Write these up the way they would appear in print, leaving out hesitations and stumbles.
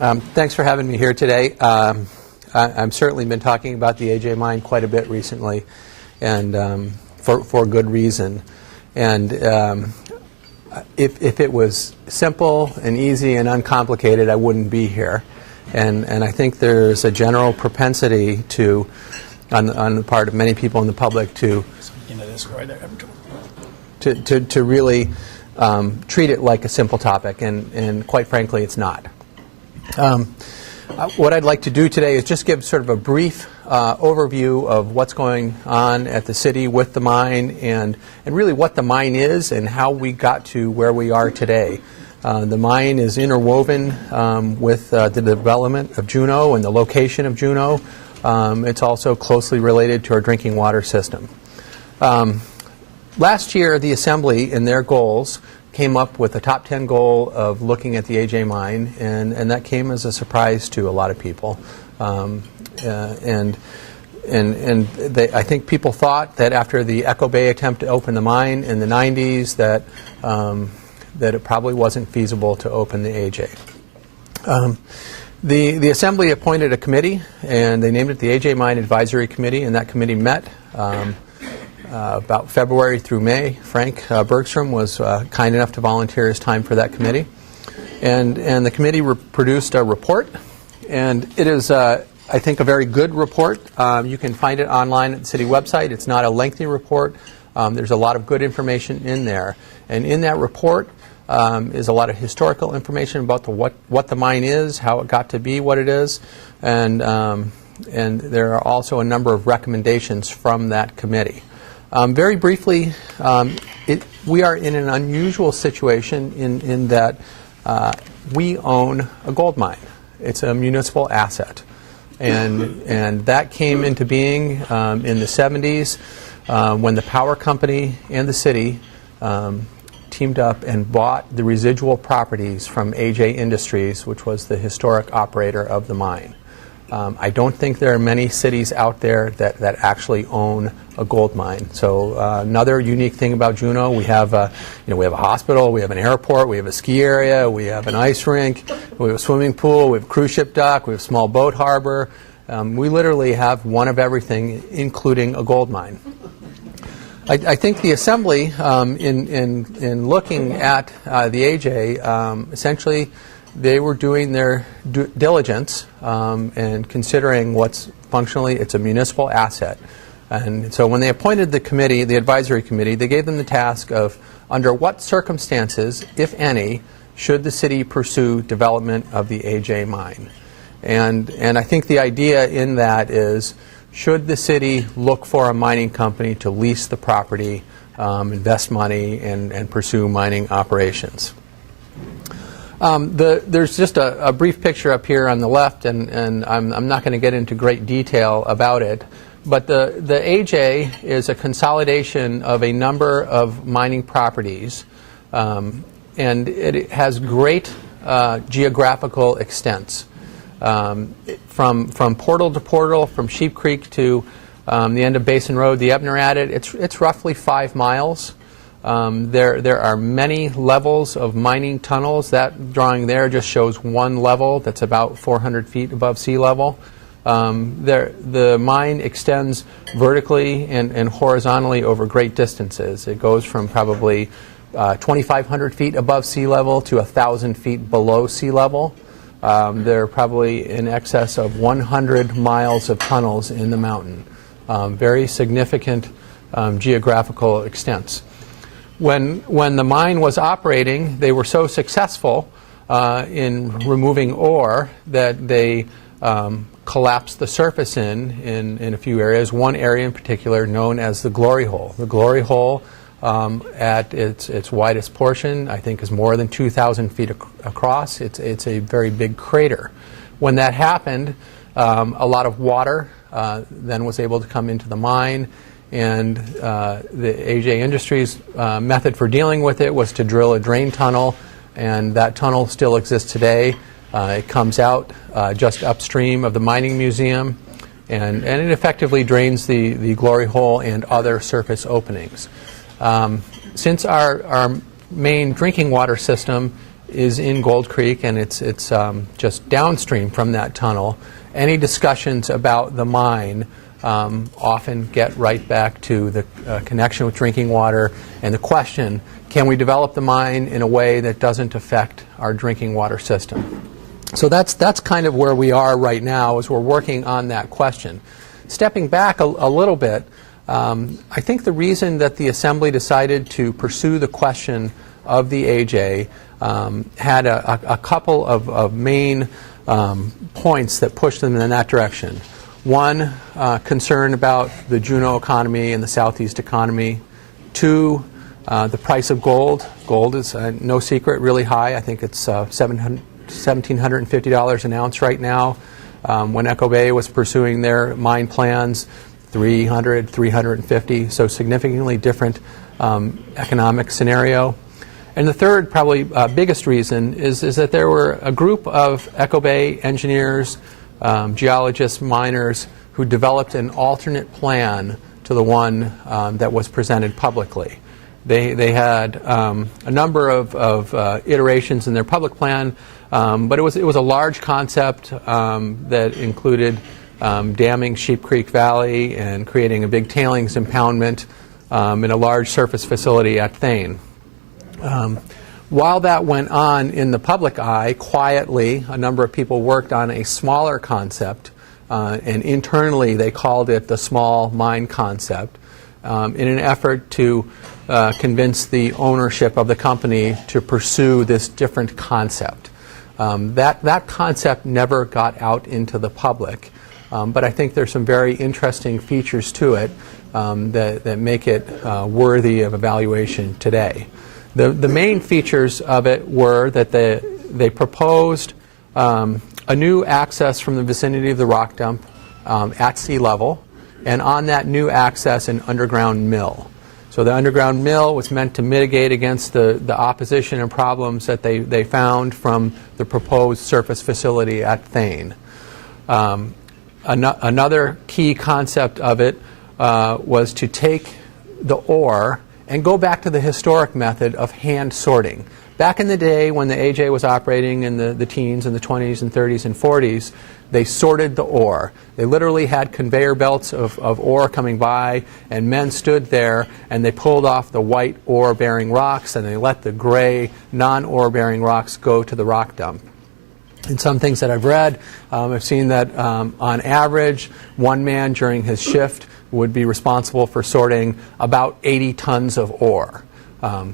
Thanks for having me here today. I've certainly been talking about the AJ mine quite a bit recently, and for good reason. And if it was simple and easy and uncomplicated, I wouldn't be here. And I think there's a general propensity to, on the part of many people in the public, to really treat it like a simple topic, and quite frankly, it's not. What I'd like to do today is just give sort of a brief overview of what's going on at the city with the mine, and really what the mine is and how we got to where we are today. The mine is interwoven with the development of Juneau and the location of Juneau. It's also closely related to our drinking water system. Last year, the Assembly, in their goals, came up with a top 10 goal of looking at the AJ mine, and that came as a surprise to a lot of people. And I think people thought that after the Echo Bay attempt to open the mine in the 90s that it probably wasn't feasible to open the AJ. The Assembly appointed a committee, and they named it the AJ Mine Advisory Committee, and that committee met about February through May. Frank Bergstrom was kind enough to volunteer his time for that committee. And the committee produced a report, and it is, I think, a very good report. You can find it online at the city website. It's not a lengthy report. There's a lot of good information in there. And in that report is a lot of historical information about what the mine is, how it got to be what it is, and there are also a number of recommendations from that committee. Very briefly, we are in an unusual situation in that we own a gold mine. It's a municipal asset. And that came into being in the 70s when the power company and the city teamed up and bought the residual properties from AJ Industries, which was the historic operator of the mine. I don't think there are many cities out there that actually own a gold mine. So another unique thing about Juneau, we have a hospital, we have an airport, we have a ski area, we have an ice rink, we have a swimming pool, we have a cruise ship dock, we have a small boat harbor. We literally have one of everything, including a gold mine. I think the Assembly, in looking at the AJ, essentially they were doing their due diligence and considering what's functionally, it's a municipal asset. And so when they appointed the committee, the advisory committee, they gave them the task of under what circumstances, if any, should the city pursue development of the AJ mine. And I think the idea in that is, should the city look for a mining company to lease the property, invest money, and pursue mining operations? There's just a brief picture up here on the left, and I'm not going to get into great detail about it, but the AJ is a consolidation of a number of mining properties, and it has great geographical extents. From portal to portal, from Sheep Creek to the end of Basin Road, the Ebner Adit, it's roughly 5 miles. There are many levels of mining tunnels. That drawing there just shows one level that's about 400 feet above sea level. The mine extends vertically and horizontally over great distances. It goes from probably 2,500 feet above sea level to 1,000 feet below sea level. There are probably in excess of 100 miles of tunnels in the mountain. Very significant geographical extents. When the mine was operating, they were so successful in removing ore that they collapsed the surface in a few areas. One area in particular known as the Glory Hole. The Glory Hole at its widest portion, I think, is more than 2,000 feet across. It's a very big crater. When that happened, a lot of water then was able to come into the mine, and the AJ Industries method for dealing with it was to drill a drain tunnel, and that tunnel still exists today. It comes out just upstream of the mining museum, and it effectively drains the Glory Hole and other surface openings. Since our main drinking water system is in Gold Creek, and it's just downstream from that tunnel. Any discussions about the mine often get right back to the connection with drinking water and the question, can we develop the mine in a way that doesn't affect our drinking water system? So that's kind of where we are right now as we're working on that question. Stepping back a little bit, I think the reason that the Assembly decided to pursue the question of the AJ had a couple of main points that pushed them in that direction. One, concern about the Juneau economy and the southeast economy. Two, the price of gold. Gold is, no secret, really high. I think it's $1,750 an ounce right now. When Echo Bay was pursuing their mine plans, $300, $350, so significantly different economic scenario. And the third, probably biggest reason is that there were a group of Echo Bay engineers, geologists, miners, who developed an alternate plan to the one that was presented publicly. They had a number of iterations in their public plan, but it was a large concept that included damming Sheep Creek Valley and creating a big tailings impoundment in a large surface facility at Thane. While that went on in the public eye, quietly, a number of people worked on a smaller concept, and internally they called it the small mine concept, in an effort to convince the ownership of the company to pursue this different concept. That concept never got out into the public, but I think there's some very interesting features to it that make it worthy of evaluation today. The main features of it were that they proposed a new access from the vicinity of the rock dump at sea level, and on that new access an underground mill. So the underground mill was meant to mitigate against the opposition and problems that they found from the proposed surface facility at Thane. Another key concept of it was to take the ore and go back to the historic method of hand sorting. Back in the day when the AJ was operating in the teens and the 20s and 30s and 40s, they sorted the ore. They literally had conveyor belts of ore coming by, and men stood there and they pulled off the white ore-bearing rocks and they let the gray non-ore-bearing rocks go to the rock dump. In some things that I've read, I've seen that on average, one man during his shift would be responsible for sorting about 80 tons of ore.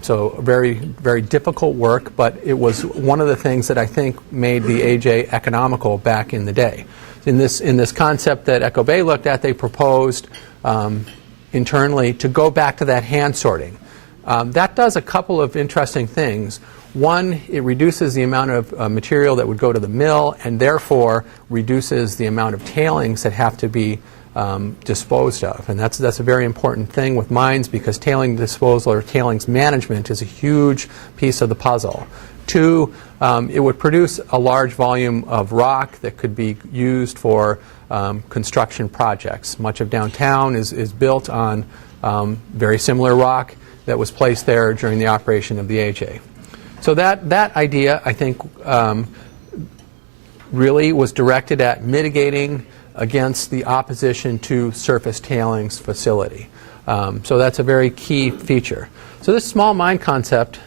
So very, very difficult work, but it was one of the things that I think made the AJ economical back in the day. In this concept that Echo Bay looked at, they proposed internally to go back to that hand sorting. That does a couple of interesting things. One, it reduces the amount of material that would go to the mill, and therefore reduces the amount of tailings that have to be disposed of. And that's a very important thing with mines, because tailing disposal or tailings management is a huge piece of the puzzle. Two, it would produce a large volume of rock that could be used for construction projects. Much of downtown is built on very similar rock that was placed there during the operation of the AJ. So that idea, I think, really was directed at mitigating against the opposition to surface tailings facility. So that's a very key feature. So this small mine concept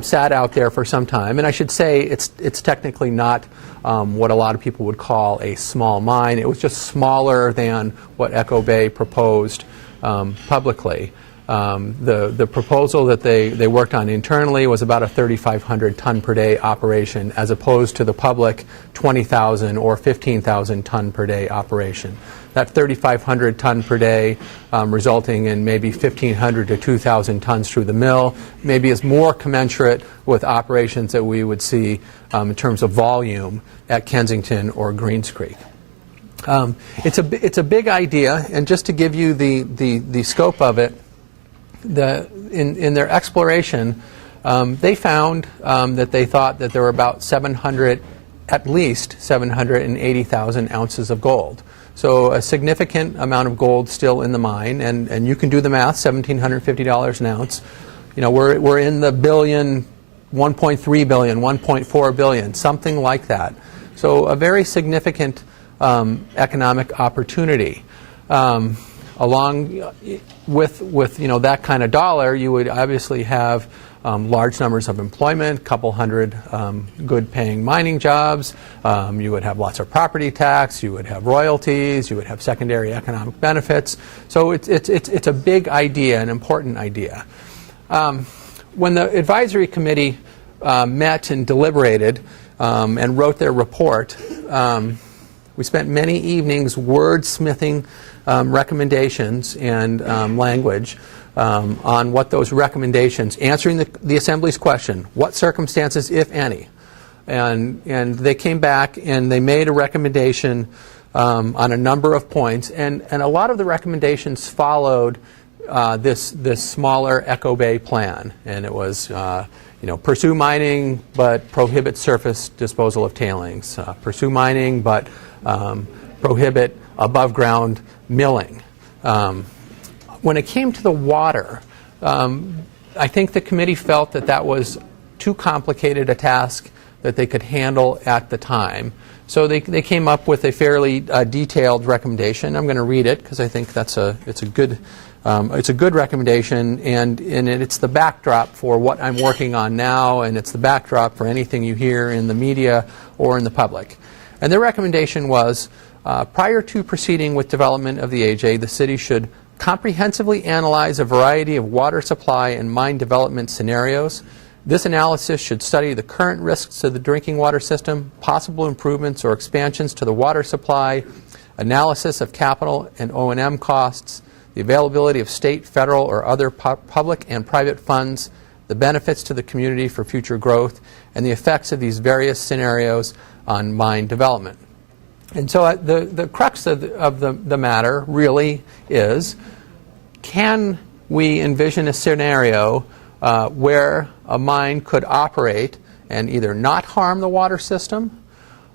sat out there for some time, and I should say it's technically not what a lot of people would call a small mine. It was just smaller than what Echo Bay proposed publicly. The proposal that they worked on internally was about a 3,500 ton per day operation, as opposed to the public 20,000 or 15,000 ton per day operation. That 3,500 ton per day resulting in maybe 1,500 to 2,000 tons through the mill maybe is more commensurate with operations that we would see in terms of volume at Kensington or Greens Creek. It's a big idea, and just to give you the scope of it, in their exploration, they found that they thought that there were about at least 780,000 ounces of gold. So a significant amount of gold still in the mine, and you can do the math, $1,750 an ounce. You know, we're in the billion 1.3 billion, 1.4 billion, something like that. So a very significant economic opportunity. Along with that kind of dollar, you would obviously have large numbers of employment, a couple hundred good-paying mining jobs. You would have lots of property tax. You would have royalties. You would have secondary economic benefits. So it's a big idea, an important idea. When the advisory committee met and deliberated and wrote their report, we spent many evenings wordsmithing recommendations and language on what those recommendations, answering the Assembly's question, what circumstances, if any. And they came back and they made a recommendation on a number of points. And a lot of the recommendations followed this smaller Echo Bay plan. And it was, pursue mining but prohibit surface disposal of tailings. Pursue mining but prohibit above ground milling. When it came to the water, I think the committee felt that was too complicated a task that they could handle at the time. So they came up with a fairly detailed recommendation. I'm going to read it because I think it's a good recommendation, and it's the backdrop for what I'm working on now, and it's the backdrop for anything you hear in the media or in the public. And their recommendation was, prior to proceeding with development of the AJ, the city should comprehensively analyze a variety of water supply and mine development scenarios. This analysis should study the current risks to the drinking water system, possible improvements or expansions to the water supply, analysis of capital and O&M costs, the availability of state, federal, or other public and private funds, the benefits to the community for future growth, and the effects of these various scenarios on mine development. And so the crux of the matter really is, can we envision a scenario where a mine could operate and either not harm the water system,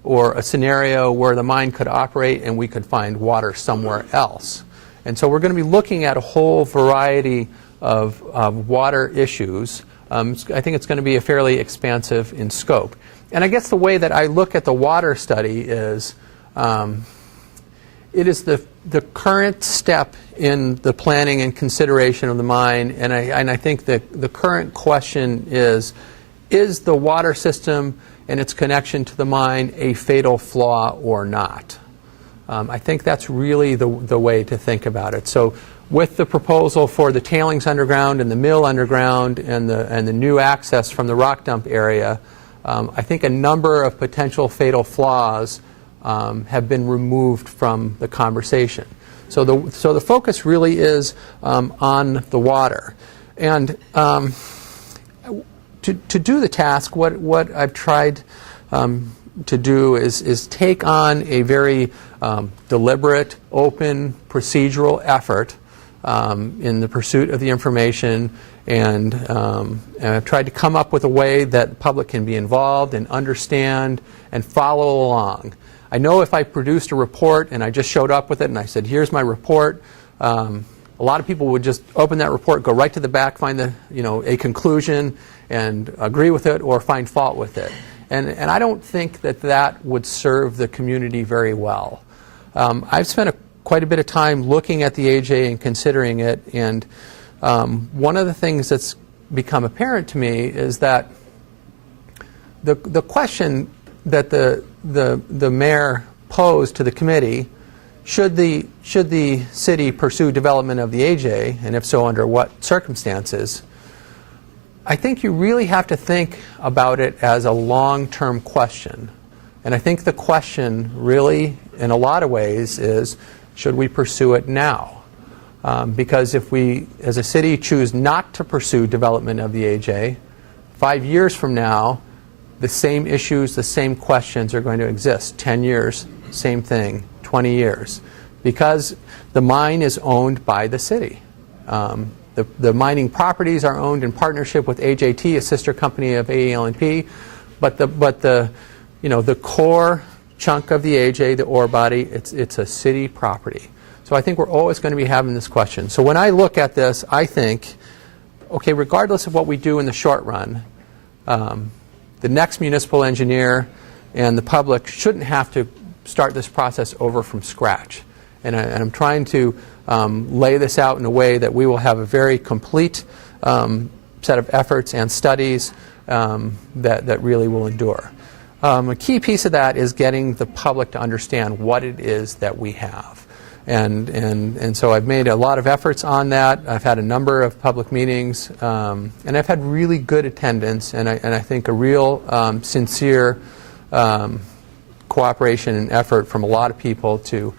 or a scenario where the mine could operate and we could find water somewhere else? And so we're going to be looking at a whole variety of water issues. I think it's going to be a fairly expansive in scope. And I guess the way that I look at the water study is, it is the current step in the planning and consideration of the mine, and I think that the current question is the water system and its connection to the mine a fatal flaw or not? I think that's really the way to think about it. So with the proposal for the tailings underground and the mill underground and the new access from the rock dump area, I think a number of potential fatal flaws have been removed from the conversation. So the focus really is on the water. And to do the task, what I've tried to do is take on a very deliberate, open, procedural effort in the pursuit of the information, and I've tried to come up with a way that the public can be involved and understand and follow along. I know if I produced a report and I just showed up with it and I said, here's my report, a lot of people would just open that report, go right to the back, find a conclusion and agree with it or find fault with it. And I don't think that would serve the community very well. I've spent quite a bit of time looking at the AJ and considering it, and one of the things that's become apparent to me is that the question that the mayor posed to the committee, should the city pursue development of the AJ, and if so, under what circumstances? I think you really have to think about it as a long-term question. And I think the question really, in a lot of ways, is, should we pursue it now? Because if we, as a city, choose not to pursue development of the AJ, 5 years from now, the same issues, the same questions are going to exist. 10 years, same thing. 20 years. Because the mine is owned by the city. The mining properties are owned in partnership with AJT, a sister company of AEL&P, but the core chunk of the AJ, the ore body, it's a city property. So I think we're always going to be having this question. So when I look at this, I think, okay, regardless of what we do in the short run, the next municipal engineer and the public shouldn't have to start this process over from scratch. And I'm trying to lay this out in a way that we will have a very complete set of efforts and studies that really will endure. A key piece of that is getting the public to understand what it is that we have. And so I've made a lot of efforts on that. I've had a number of public meetings, and I've had really good attendance, and I think a real sincere cooperation and effort from a lot of people to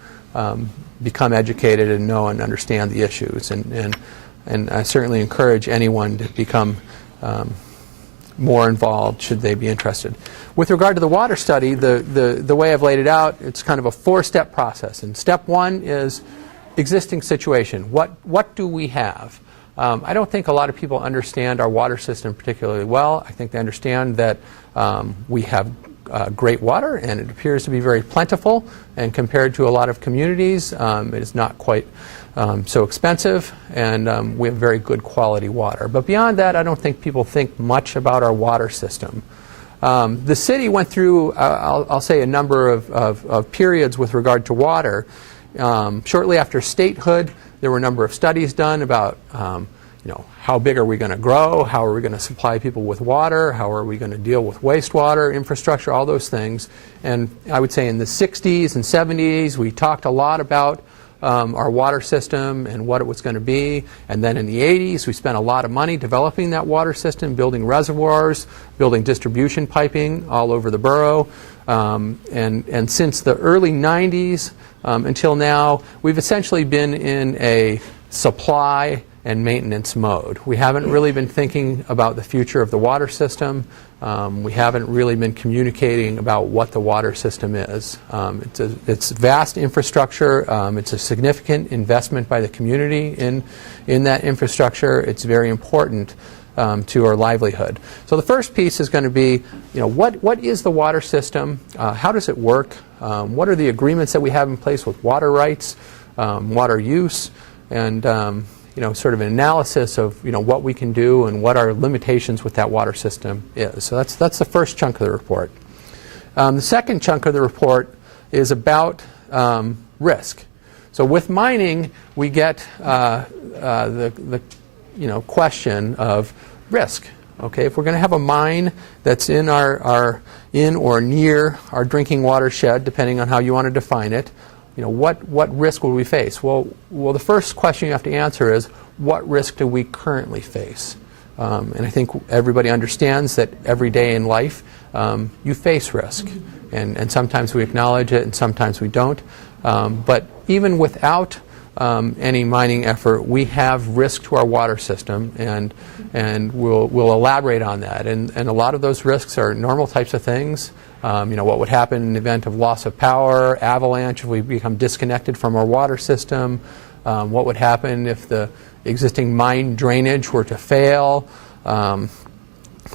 become educated and know and understand the issues. And I certainly encourage anyone to become more involved should they be interested. With regard to the water study, the way I've laid it out, it's kind of a four-step process. And step one is existing situation. What do we have? I don't think a lot of people understand our water system particularly well. I think they understand that we have great water, and it appears to be very plentiful, and compared to a lot of communities, it is not quite so expensive, and we have very good quality water. But beyond that, I don't think people think much about our water system. The city went through, I'll say, a number of periods with regard to water. Shortly after statehood, there were a number of studies done about how big are we going to grow, how are we going to supply people with water, how are we going to deal with wastewater, infrastructure, all those things. And I would say in the 60s and 70s, we talked a lot about our water system and what it was going to be. And then in the 80s, we spent a lot of money developing that water system, building reservoirs, building distribution piping all over the borough. And since the early 90s until now, we've essentially been in a supply and maintenance mode. We haven't really been thinking about the future of the water system. We haven't really been communicating about what the water system is. It's vast infrastructure. It's a significant investment by the community in that infrastructure. It's very important to our livelihood. So the first piece is going to be, what is the water system? How does it work? What are the agreements that we have in place with water rights, water use, and sort of an analysis of what we can do and what our limitations with that water system is. So that's the first chunk of the report. The second chunk of the report is about risk. So with mining, we get the question of risk. Okay, if we're going to have a mine that's in in or near our drinking watershed, depending on how you want to define it, what risk will we face? Well, the first question you have to answer is, what risk do we currently face? And I think everybody understands that every day in life you face risk. And sometimes we acknowledge it and sometimes we don't. But even without any mining effort, we have risk to our water system, and we'll elaborate on that. And a lot of those risks are normal types of things. What would happen in the event of loss of power, avalanche, if we become disconnected from our water system, what would happen if the existing mine drainage were to fail,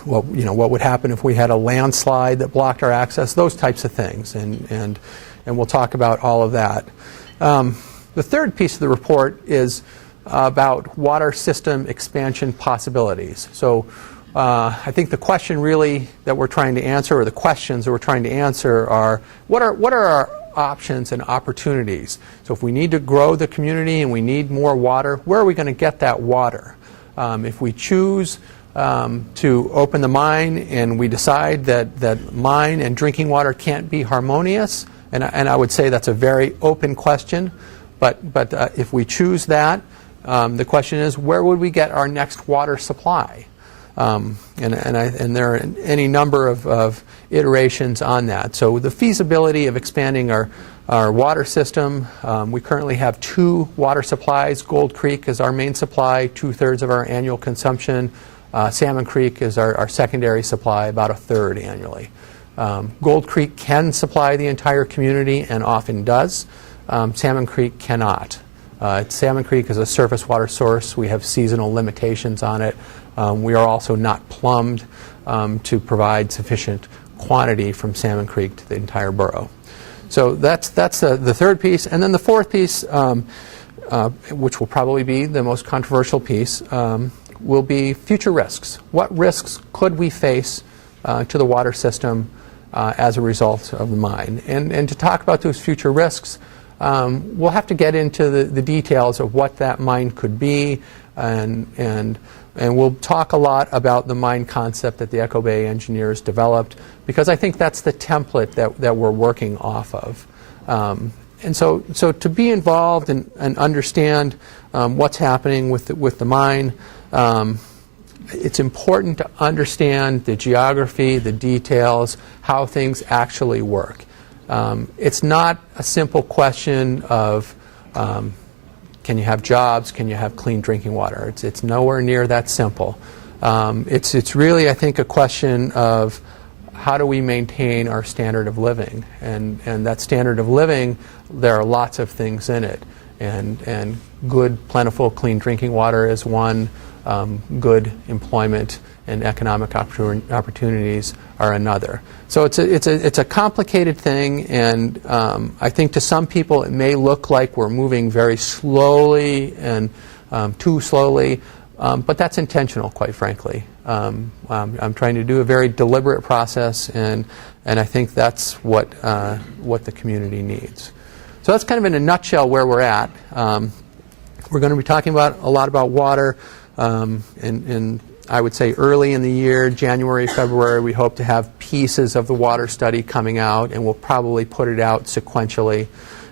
what would happen if we had a landslide that blocked our access, those types of things, and we'll talk about all of that. The third piece of the report is about water system expansion possibilities. So I think the question really that we're trying to answer, or the questions that we're trying to answer, are what are our options and opportunities? So if we need to grow the community and we need more water, where are we going to get that water? If we choose to open the mine and we decide that mine and drinking water can't be harmonious, and I would say that's a very open question, but if we choose that, the question is, where would we get our next water supply? And there are any number of iterations on that. So the feasibility of expanding our water system, we currently have 2 water supplies. Gold Creek is our main supply, 2/3 of our annual consumption. Salmon Creek is our secondary supply, about 1/3 annually. Gold Creek can supply the entire community and often does. Salmon Creek cannot. Salmon Creek is a surface water source. We have seasonal limitations on it. We are also not plumbed to provide sufficient quantity from Salmon Creek to the entire borough. So that's the third piece. And then the fourth piece, which will probably be the most controversial piece, will be future risks. What risks could we face to the water system as a result of the mine. And to talk about those future risks, we'll have to get into the details of what that mine could be, and we'll talk a lot about the mine concept that the Echo Bay engineers developed, because I think that's the template that we're working off of. And so to be involved and understand what's happening with the mine, it's important to understand the geography, the details, how things actually work. It's not a simple question of can you have jobs, can you have clean drinking water. It's nowhere near that simple. It's really, I think, a question of how do we maintain our standard of living. And that standard of living, there are lots of things in it. And good, plentiful, clean drinking water is one. Good employment and economic opportunities are another. So it's a complicated thing, and I think to some people it may look like we're moving very slowly and too slowly, but that's intentional, quite frankly. I'm trying to do a very deliberate process, and I think that's what the community needs. So that's kind of in a nutshell where we're at. We're going to be talking a lot about water. And I would say early in the year, January, February, we hope to have pieces of the water study coming out, and we'll probably put it out sequentially,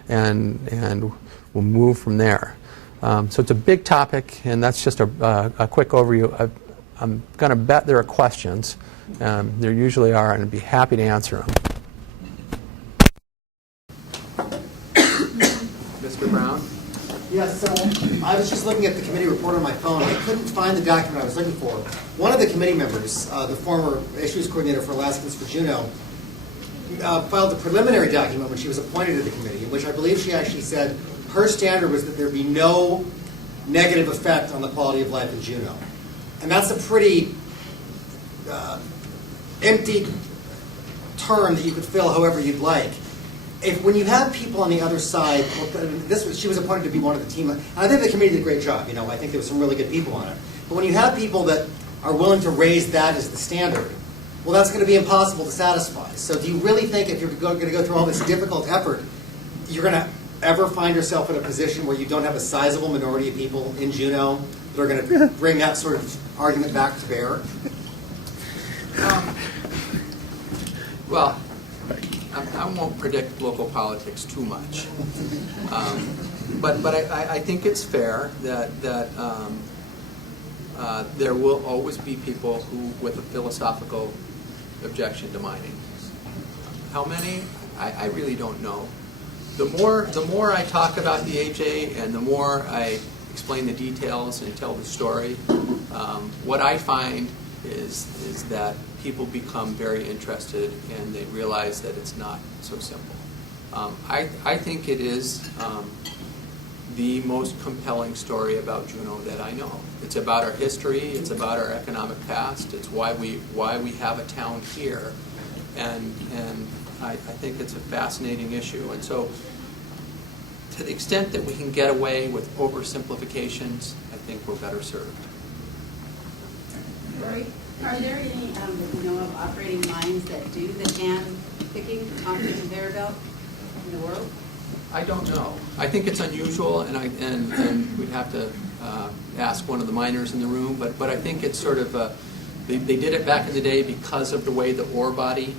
and we'll move from there. So it's a big topic, and that's just a quick overview. I'm going to bet there are questions. There usually are, and I'd be happy to answer them. Mr. Brown? Yes, so I was just looking at the committee report on my phone. I couldn't find the document I was looking for. One of the committee members, the former issues coordinator for Alaskans for Juneau, filed a preliminary document when she was appointed to the committee, in which I believe she actually said her standard was that there be no negative effect on the quality of life in Juneau. And that's a pretty empty term that you could fill however you'd like. When you have people on the other side, she was appointed to be one of the team, and I think the committee did a great job. I think there were some really good people on it. But when you have people that are willing to raise that as the standard, well, that's going to be impossible to satisfy. So do you really think if you're going to go through all this difficult effort, you're going to ever find yourself in a position where you don't have a sizable minority of people in Juneau that are going to bring that sort of argument back to bear? Well, I won't predict local politics too much, but I think it's fair that there will always be people who with a philosophical objection to mining. How many? I really don't know. The more I talk about the AJ and the more I explain the details and tell the story, what I find is that people become very interested and they realize that it's not so simple. I think it is the most compelling story about Juneau that I know. It's about our history, it's about our economic past, it's why we have a town here, and I think it's a fascinating issue. And so to the extent that we can get away with oversimplifications, I think we're better served. Rorie, are there any that you know of operating mines that do the hand picking on the conveyor belt in the world? I don't know. I think it's unusual, and we'd have to ask one of the miners in the room. But I think it's sort of they did it back in the day because of the way the ore body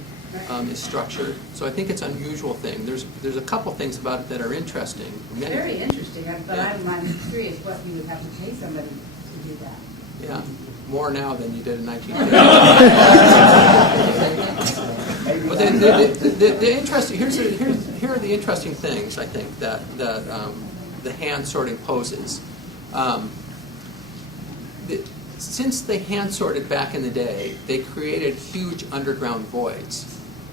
is structured. So I think it's an unusual thing. There's a couple things about it that are interesting. Very interesting, but I'm curious what you would have to pay somebody to do that. Yeah, more now than you did in 1950. But the interesting here are the interesting things I think that the hand sorting poses. Since they hand sorted back in the day, they created huge underground voids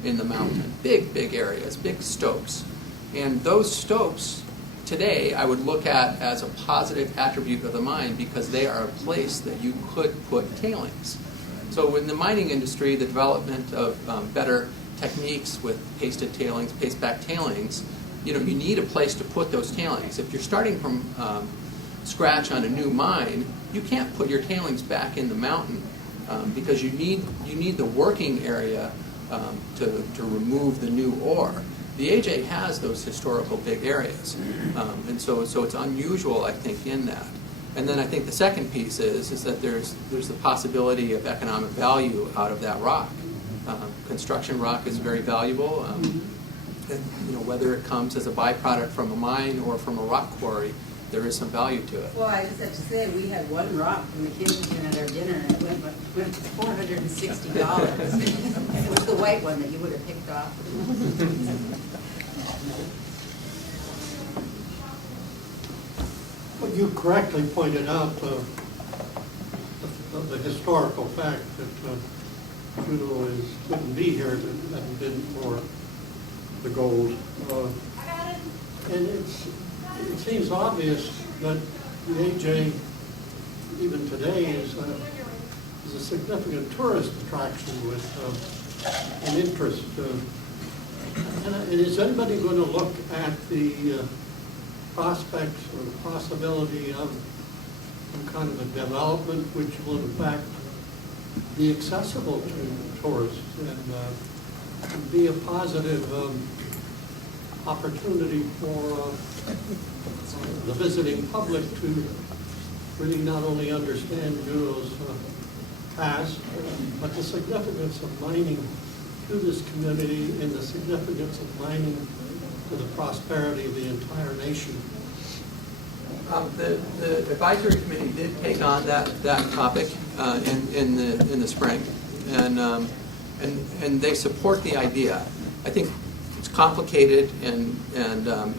in the mountain, big areas, big stopes, and those stopes today I would look at as a positive attribute of the mine because they are a place that you could put tailings. So in the mining industry, the development of better techniques with pasted tailings, paste back tailings, you need a place to put those tailings. If you're starting from scratch on a new mine, you can't put your tailings back in the mountain because you need the working area to remove the new ore. The AJ has those historical big areas, and so it's unusual, I think, in that. And then I think the second piece is that there's the possibility of economic value out of that rock. Construction rock is very valuable, and whether it comes as a byproduct from a mine or from a rock quarry, there is some value to it. Well, I just have to say, we had one rock from the Kensington at our dinner, and it went $460. It was the white one that you would have picked off. Well, you correctly pointed out the historical fact that Juneau wouldn't be here if it hadn't been for the gold. And it seems obvious that the AJ, even today, is a significant tourist attraction with an interest. And is anybody going to look at the prospects or the possibility of some kind of a development which will in fact be accessible to tourists and be a positive opportunity for the visiting public to really not only understand Juneau's past, but the significance of mining to this community and the significance of mining to the prosperity of the entire nation. The advisory committee did take on that topic in the spring, and they support the idea. I think it's complicated, and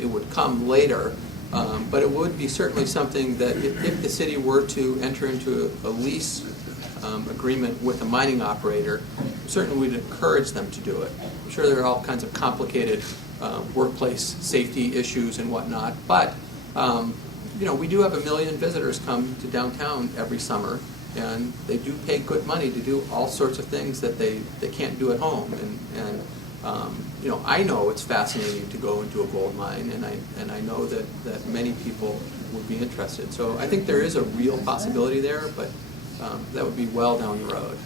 it would come later, but it would be certainly something that if the city were to enter into a lease agreement with a mining operator, certainly we'd encourage them to do it. I'm sure there are all kinds of complicated workplace safety issues and whatnot, but we do have 1 million visitors come to downtown every summer, and they do pay good money to do all sorts of things that they can't do at home. And I know it's fascinating to go into a gold mine, and I know that many people would be interested. So I think there is a real possibility there, but that would be well down the road.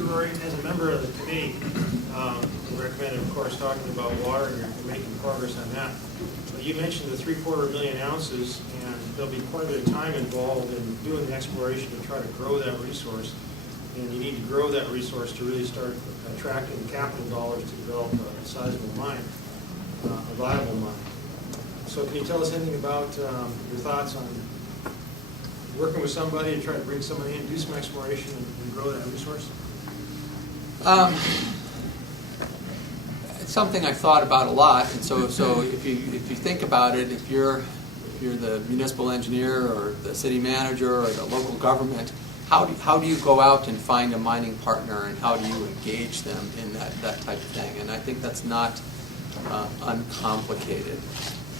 Rorie, as a member of the committee, we recommended, of course, talking about water, and you're making progress on that. But you mentioned the 750,000 ounces, and there'll be quite a bit of time involved in doing the exploration to try to grow that resource. And you need to grow that resource to really start attracting capital dollars to develop a sizable mine, a viable mine. So can you tell us anything about your thoughts on working with somebody to try to bring somebody in, do some exploration, and grow that resource? It's something I've thought about a lot, and so if you think about it, if you're the municipal engineer or the city manager or the local government, how do you go out and find a mining partner, and how do you engage them in that type of thing? And I think that's not uncomplicated.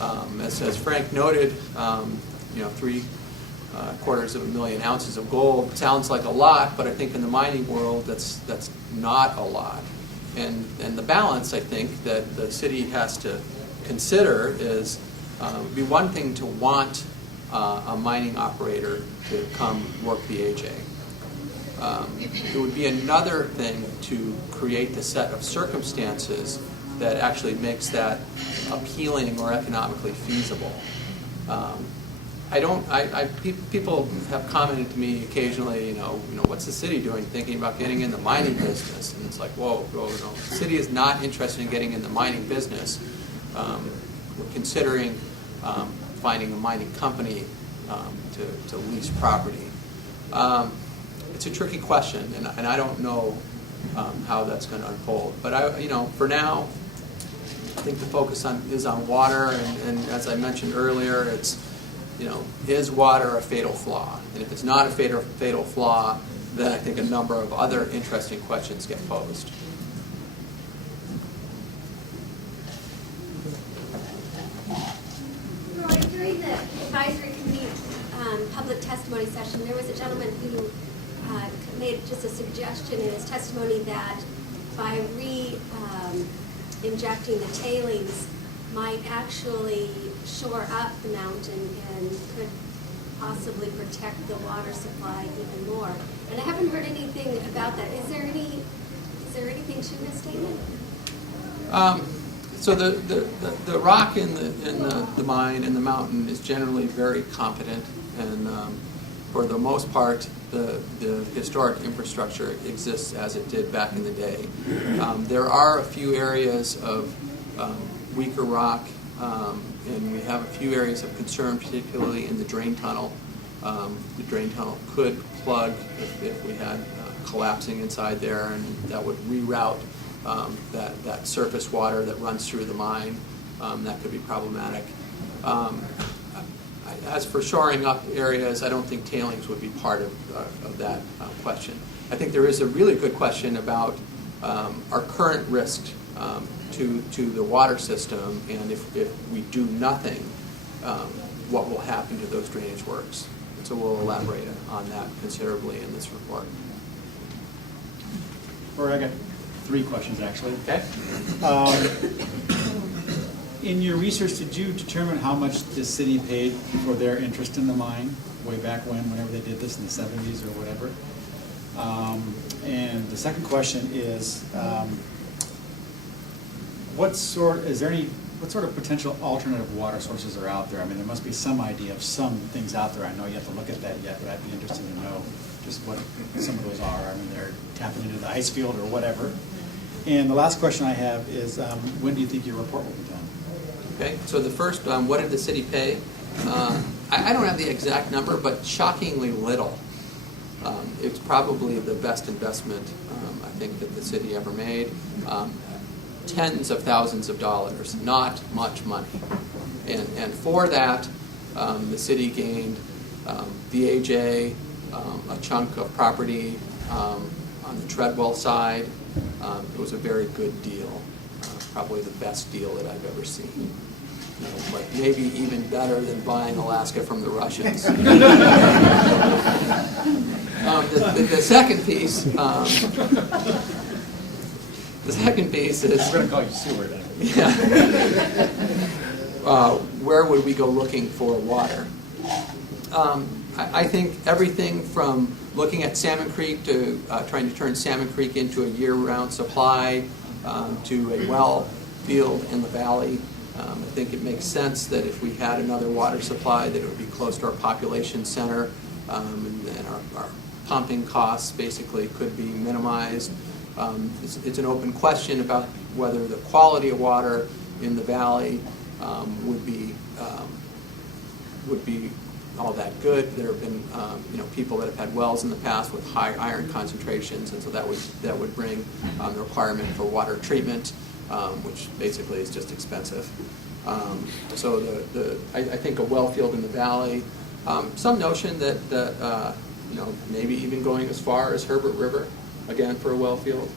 As Frank noted, 750,000 ounces of gold sounds like a lot, but I think in the mining world that's not a lot. And the balance, I think, that the city has to consider is it would be one thing to want a mining operator to come work the AJ. It would be another thing to create the set of circumstances that actually makes that appealing or economically feasible. People have commented to me occasionally, what's the city doing thinking about getting in the mining business? And it's like, whoa, no. The city is not interested in getting in the mining business. We're considering finding a mining company to lease property. It's a tricky question, and I don't know how that's going to unfold. But for now, I think the focus is on water, and as I mentioned earlier, it's is water a fatal flaw? And if it's not a fatal flaw, then I think a number of other interesting questions get posed. Rory, during the advisory committee public testimony session, there was a gentleman who made just a suggestion in his testimony that by injecting the tailings might actually shore up the mountain and could possibly protect the water supply even more. And I haven't heard anything about that. Is there anything to this statement? So the rock in the mine and the mountain is generally very competent, and for the most part, the historic infrastructure exists as it did back in the day. There are a few areas of weaker rock, and we have a few areas of concern, particularly in the drain tunnel. The drain tunnel could plug if we had collapsing inside there, and that would reroute that surface water that runs through the mine. That could be problematic. As for shoring up areas, I don't think tailings would be part of that question. I think there is a really good question about our current risk to the water system, and if we do nothing, what will happen to those drainage works. And so we'll elaborate on that considerably in this report. Or I got 3 questions, actually. Okay. In your research, did you determine how much the city paid for their interest in the mine way back whenever they did this in the 70s or whatever? And the second question is, what sort of potential alternative water sources are out there? I mean, there must be some idea of some things out there. I know you have to look at that yet, but I'd be interested to know just what some of those are. I mean, they're tapping into the ice field or whatever. And the last question I have is, when do you think your report will be done? Okay, so the first, what did the city pay? I don't have the exact number, but shockingly little. It's probably the best investment I think that the city ever made. Tens of thousands of dollars, not much money. And for that, the city gained the AJ, a chunk of property on the Treadwell side. It was a very good deal, probably the best deal that I've ever seen. But maybe even better than buying Alaska from the Russians. The second piece. The second piece is. I'm going to call you Sewer then. Yeah. Where would we go looking for water? I think everything from looking at Salmon Creek to trying to turn Salmon Creek into a year-round supply to a well field in the valley. I think it makes sense that if we had another water supply, that it would be close to our population center, and our pumping costs basically could be minimized. It's an open question about whether the quality of water in the valley would be all that good. There have been people that have had wells in the past with high iron concentrations, and so that would bring the requirement for water treatment, which basically is just expensive. So I think a well field in the valley, some notion that maybe even going as far as Herbert River, again for a well field.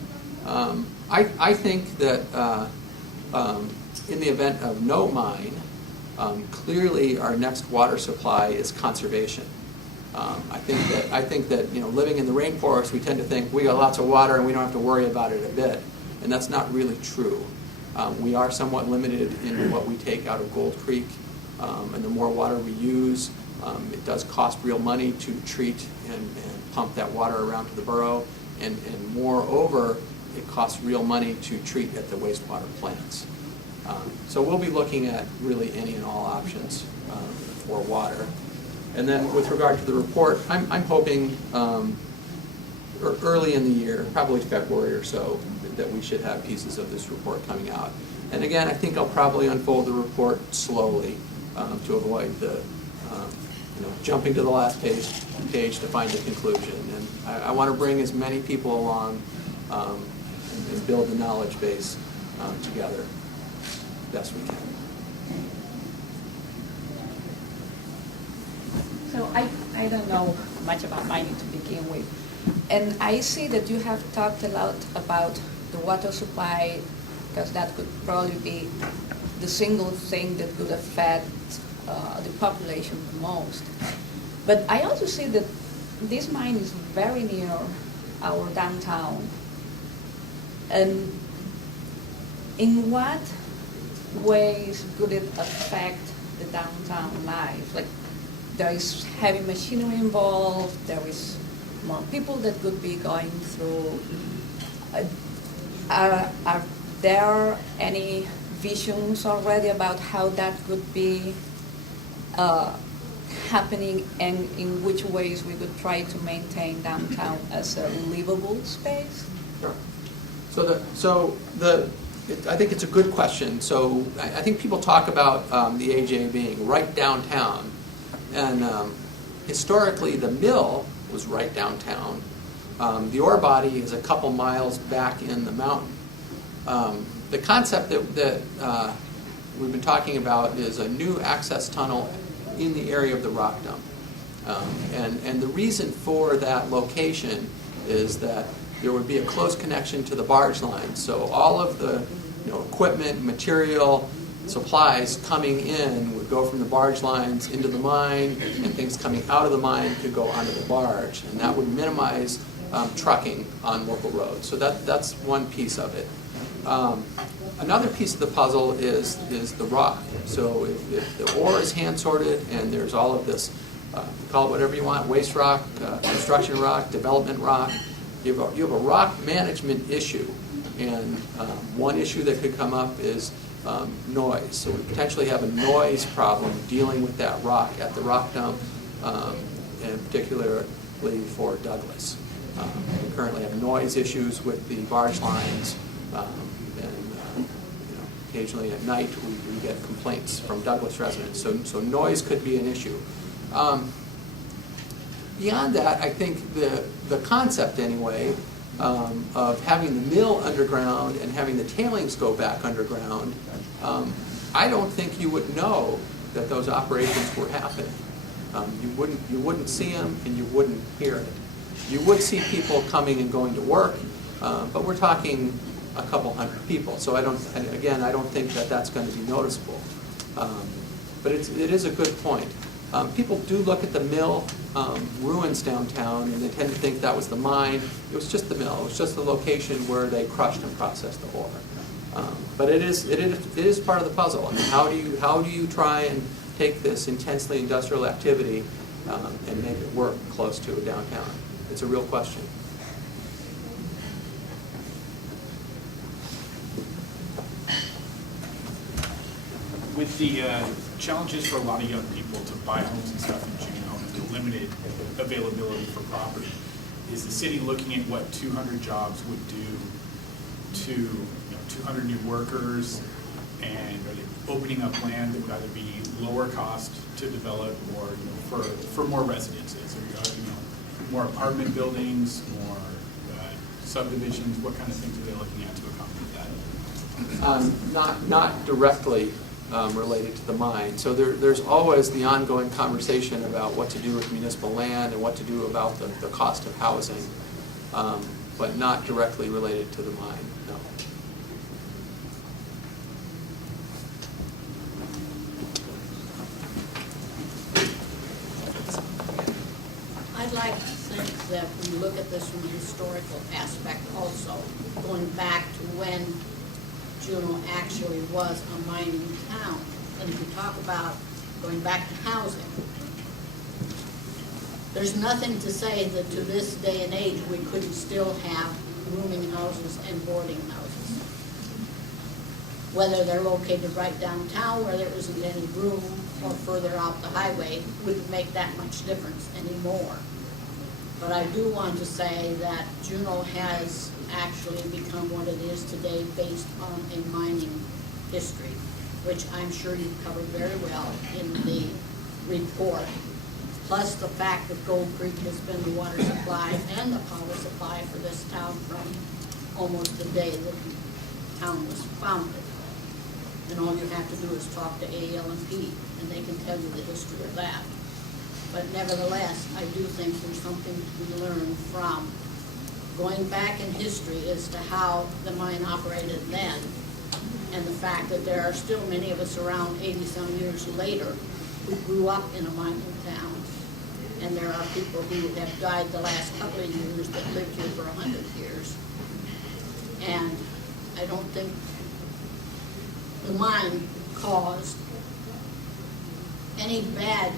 I think that in the event of no mine, clearly our next water supply is conservation. I think that living in the rainforest, we tend to think we got lots of water and we don't have to worry about it a bit, and that's not really true. We are somewhat limited in what we take out of Gold Creek, and the more water we use, it does cost real money to treat and pump that water around to the borough, and moreover, it costs real money to treat at the wastewater plants. So we'll be looking at really any and all options for water. And then with regard to the report, I'm hoping early in the year, probably February or so, that we should have pieces of this report coming out. And again, I think I'll probably unfold the report slowly to avoid the jumping to the last page to find the conclusion. And I want to bring as many people along and build the knowledge base together best we can. So I don't know much about mining to begin with. And I see that you have talked a lot about the water supply, because that could probably be the single thing that could affect the population the most. But I also see that this mine is very near our downtown. And in what ways could it affect the downtown life? Like, there is heavy machinery involved, there is more people that could be going through. Are there any visions already about how that could be happening, and in which ways we could try to maintain downtown as a livable space? Sure. I think it's a good question. So I think people talk about the AJ being right downtown, and historically the mill was right downtown. The ore body is a couple miles back in the mountain. The concept that we've been talking about is a new access tunnel in the area of the rock dump. And the reason for that location is that there would be a close connection to the barge line. So all of the equipment, material, supplies coming in would go from the barge lines into the mine, and things coming out of the mine could go onto the barge. And that would minimize trucking on local roads. So that's one piece of it. Another piece of the puzzle is the rock. So if the ore is hand sorted and there's all of this, call it whatever you want, waste rock, construction rock, development rock, you have a rock management issue. And one issue that could come up is noise. So we potentially have a noise problem dealing with that rock at the rock dump, and particularly for Douglas. We currently have noise issues with the barge lines, and occasionally at night we get complaints from Douglas residents. So noise could be an issue. Beyond that, I think the concept anyway of having the mill underground and having the tailings go back underground, I don't think you would know that those operations were happening. You wouldn't see them and you wouldn't hear it. You would see people coming and going to work, but we're talking a couple hundred people. So I don't think that that's going to be noticeable. But it is a good point. People do look at the mill ruins downtown, and they tend to think that was the mine. It was just the mill. It was just the location where they crushed and processed the ore. But it is part of the puzzle. I mean, how do you try and take this intensely industrial activity and make it work close to a downtown? It's a real question. With the challenges for a lot of young people to buy homes and stuff in Juneau and the limited availability for property, is the city looking at what 200 jobs would do to 200 new workers, and are they opening up land that would either be lower cost to develop or for more residences, or more apartment buildings, more subdivisions? What kind of things are they looking at to accommodate that? Not directly related to the mine. So there's always the ongoing conversation about what to do with municipal land and what to do about the cost of housing, but not directly related to the mine, no. I'd like to think that we look at this from a historical aspect also, going back to when Juneau actually was a mining town. And if you talk about going back to housing, there's nothing to say that to this day and age we couldn't still have rooming houses and boarding houses. Whether they're located right downtown where there isn't any room or further out the highway wouldn't make that much difference anymore. But I do want to say that Juneau has actually become what it is today based on a mining history, which I'm sure you covered very well in the report. Plus the fact that Gold Creek has been the water supply and the power supply for this town from almost the day that the town was founded. And all you have to do is talk to AL&P and they can tell you the history of that. But nevertheless, I do think there's something to be learned from going back in history as to how the mine operated then, and the fact that there are still many of us around 80-some years later who grew up in a mining town. And there are people who have died the last couple of years that lived here for 100 years. And I don't think the mine caused any bad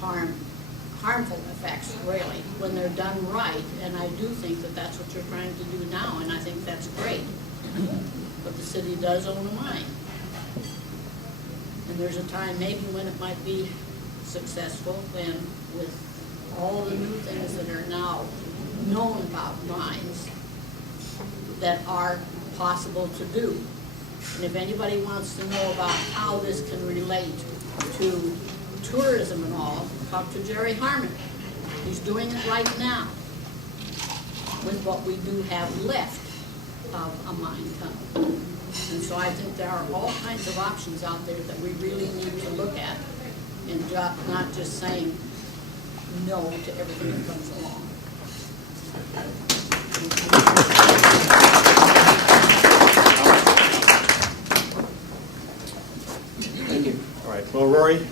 harmful effects, really, when they're done right. And I do think that that's what you're trying to do now, and I think that's great. But the city does own a mine. And there's a time maybe when it might be successful, when with all the new things that are now known about mines that are possible to do. And if anybody wants to know about how this can relate to tourism and all, talk to Jerry Harmon. He's doing it right now with what we do have left of a mine tunnel. And so I think there are all kinds of options out there that we really need to look at, and not just saying no to everything that comes along. Thank you. All right, well, Rorie,